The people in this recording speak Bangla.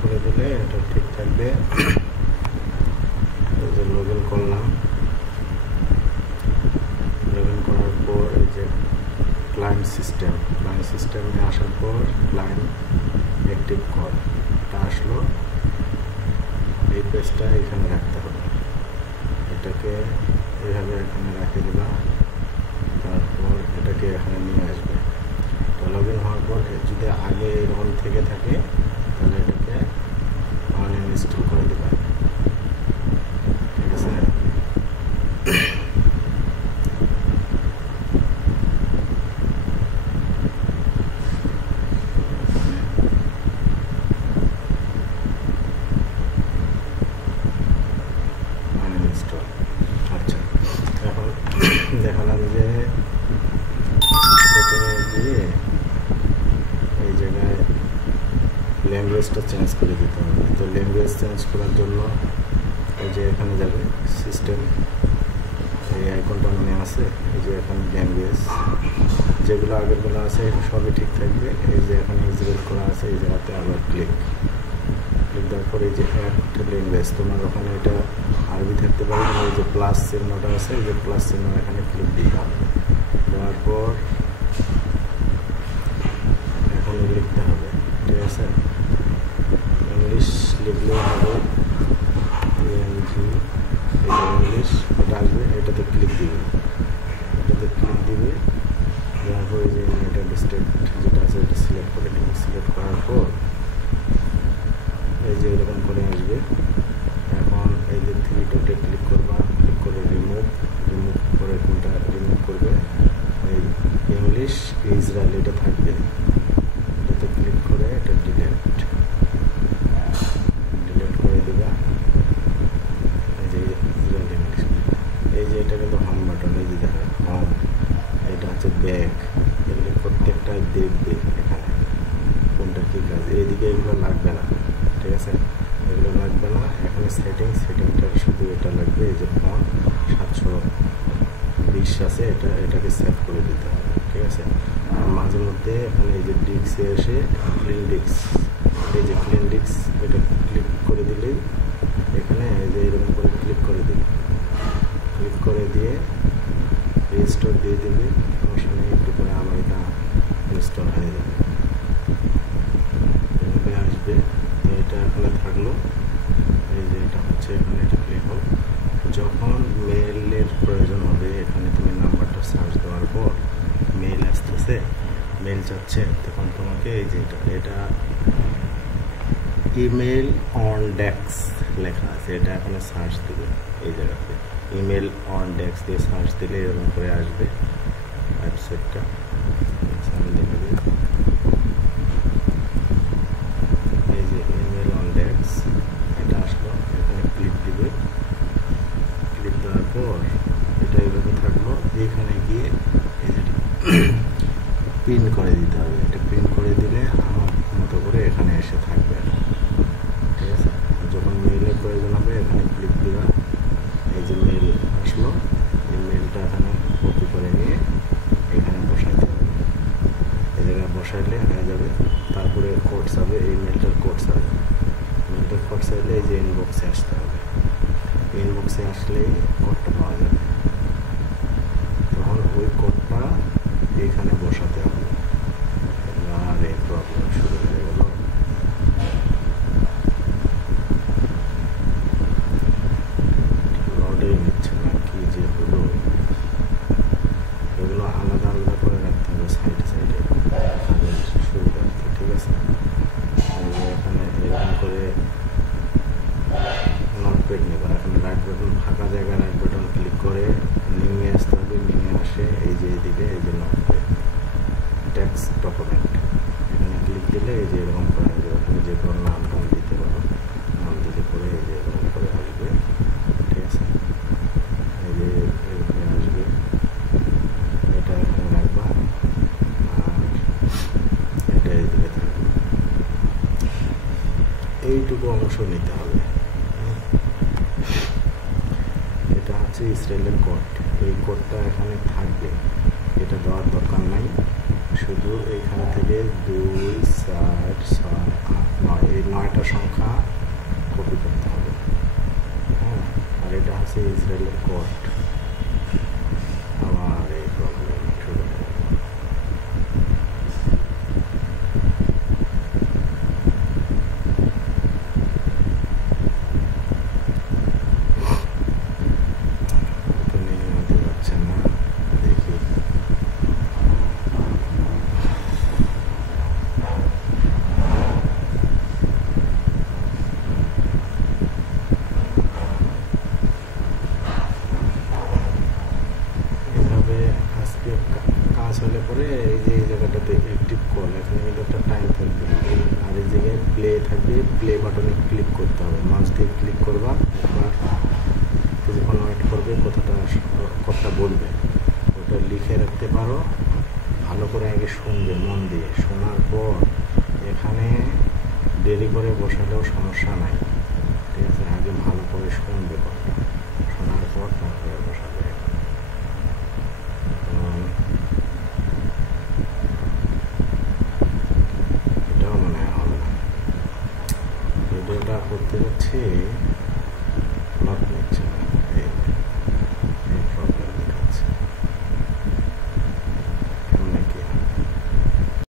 করে দিলে এটা ঠিক থাকবে। এই যে লগ ইন করলাম, লগ ইন করার পর এই যে ক্লায়েন্ট সিস্টেমে আসার পর ক্লায়েন্ট অ্যাক্টিভ কল এটা আসলো। এই পেজটা এখানে রাখতে হবে, এটাকে এইভাবে এখানে রেখে দেবা, তারপর এটাকে এখানে নিয়ে আসবে। লগ ইন হওয়ার পর যদি আগে এরকম থেকে থাকে তাহলে এটাকে আনইনস্টল করে দেবা, ঠিক আছে। আনইনস্টল। আচ্ছা, এখন দেখালাম যে সেটিংয়ে গিয়ে এই জায়গায় ল্যাঙ্গুয়েজটা চেঞ্জ করে দিতে হবে। তো ল্যাঙ্গুয়েজ চেঞ্জ করার জন্য এই যে এখানে যাবে সিস্টেম, এই আইকনটা মনে আছে, এই যে এখানে ল্যাঙ্গুয়েজ যেগুলো আগেরগুলো আছে সবই ঠিক থাকবে। এই যে এখানে ইজেবল করা আছে, এই জায়গাতে আবার ক্লিক দেওয়ার পর এই যে একটা ল্যাঙ্গুয়েজ তোমার ওখানে এটা আরবি থাকতে পারে, এই যে প্লাস চিহ্নটা আছে, এই যে প্লাস চিহ্ন এখানে ক্লিক দিতে হবে। দেওয়ার পর এখন লিখতে হবে, ঠিক আছে। ইংলিশ লিখলেও হবে, ইংলিশ এটা আসবে, এটাতে ক্লিক দিবে, দেওয়ার পর এই যে ইউনাইটেড স্টেট যেটা আছে এটা সিলেক্ট করে দেবে। সিলেক্ট করার পর এই যে এরকম করে আসবে। এখন এই যে থ্রি ডটে ক্লিক করবা, ক্লিক করে রিমুভ করে কোনটা রিমুভ করবে, এই ইংলিশ ইসরায়েল এটা থাকবে, এটাতে ক্লিক করে এটা ডিলিট করে দেবা। এই যে ইসরায়েল ইংলিশ, এই যে এটা কিন্তু হোম বাটন, এই যে দেখা হোম, এটা হচ্ছে ব্যাক, এগুলো প্রত্যেকটা দেখবে এখানে কোনটা কী কাজ। এইদিকে এগুলো লাগবে না, ঠিক আছে, এগুলো লাগবে না। এখানে সেটিংটা শুধু এটা লাগবে, এই যে ফোন 720 আছে, এটাকে সেভ করে দিতে হবে, ঠিক আছে। আর মাঝে মধ্যে এখানে এই যে ডিস্কে এসে ক্লিন ডিস্ক, এই যে ক্লিন ডিস্ক এটা ক্লিক করে দিলেই এখানে এই যে এরকম করে ক্লিক করে দিবে, ক্লিক করে দিয়ে রেজিস্টার দিয়ে দেবে, সমস্যা নেই। একটু করে আবার এটা ইনস্টল হয়ে যাবে, এভাবে আসবে। তো এটা এখানে থাকলো, এই যে এটা হচ্ছে এখানে এটা ক্লিক হোক। যখন মেইলের প্রয়োজন হবে এখানে তুমি নাম্বারটা সার্চ দেওয়ার পর মেইল আসতেছে, মেইল যাচ্ছে, তখন তোমাকে এই যে এটা ইমেল অন ডেস্ক লেখা আছে, এটা এখানে সার্চ দেবে। এই জায়গাতে ইমেল অন ডেস্ক দিয়ে সার্চ দিলে এরকম করে আসবে ওয়েবসাইটটা। আমি দেখে দিই, এই যে ইমেল অন ডেস্ক এটা আসলো, এখানে ক্লিক দিবে। ক্লিক দেওয়ার পর এটা এইভাবে থাকলো, এইখানে গিয়ে এই যে পিন করে দিতে হবে। এটা পিন করে দিলে আমার মতো করে এখানে এসে থাকবে, ঠিক আছে। যখন মেইলের প্রয়োজন হবে এখানে ক্লিক দিবা, এই যে মেইল আসলো, এই মেইলটা এখানে কপি করে নিয়ে এখানে বসাইতে হবে। এই জায়গায় বসাইলে হয়ে যাবে। তারপরে কোড চাবে, এই মেইলটার কোড চাবে, মেইলটার কোড চাইলে এই যে ইনবক্সে আসতে হবে। ইনবক্সে আসলেই কোডটা পাওয়া যাবে, তখন ওই কোডটা এইখানে বসাতে হবে। আর এই প্রবলেম শুরু হয়ে গেল। লোডেই নিচ্ছে না, কি যে হলো। এগুলো আলাদা আলাদা করে রাখতে হবে সাইডে কাজের সুবিধার্থে, ঠিক আছে। এখানে এরকম করে নোটপ্যাড নেবার, এখানে রাইট বাটন, ফাঁকা জায়গায় রাইট বাটন ক্লিক করে নিয়ে আসতে হবে। নিয়ে আসে এই যে এইদিকে এই যে নোটপ্যাড টেক্সট ডকুমেন্ট, এখানে ক্লিক দিলে এই যে এরকম করে আসবে। এখানে যে কোনো নাম দিতে পারো, নাম দিলে পরে এই যে এরকম করে আসবে, ঠিক আছে। এই যে এরকম আসবে, এটা এখানে রাখবা আর এটা এইদিকে থাকবে। এইটুকু অংশ নিতে হবে। এটা হচ্ছে ইসরায়েলের কোড, এই কোডটা এখানে থাকবে, এটা দেওয়ার দরকার নাই। শুধু এইখান থেকে 2, 4, 6, 8, 9 এই 9টা সংখ্যা প্লে বাটনে ক্লিক করতে হবে, মাউস দিয়ে ক্লিক করবা, একবার কিছুক্ষণ ওয়েট করবে, কথাটা বলবে, ওটা লিখে রাখতে পারো, ভালো করে আগে শুনবে মন দিয়ে, শোনার পর এখানে দেরি করে বসালেও সমস্যা নাই, ঠিক আছে, আগে ভালো করে শুনবে কথা, শোনার পর তারপরে বসাবে। এটাও মনে হবে না, ভিডিওটা করতে যাচ্ছি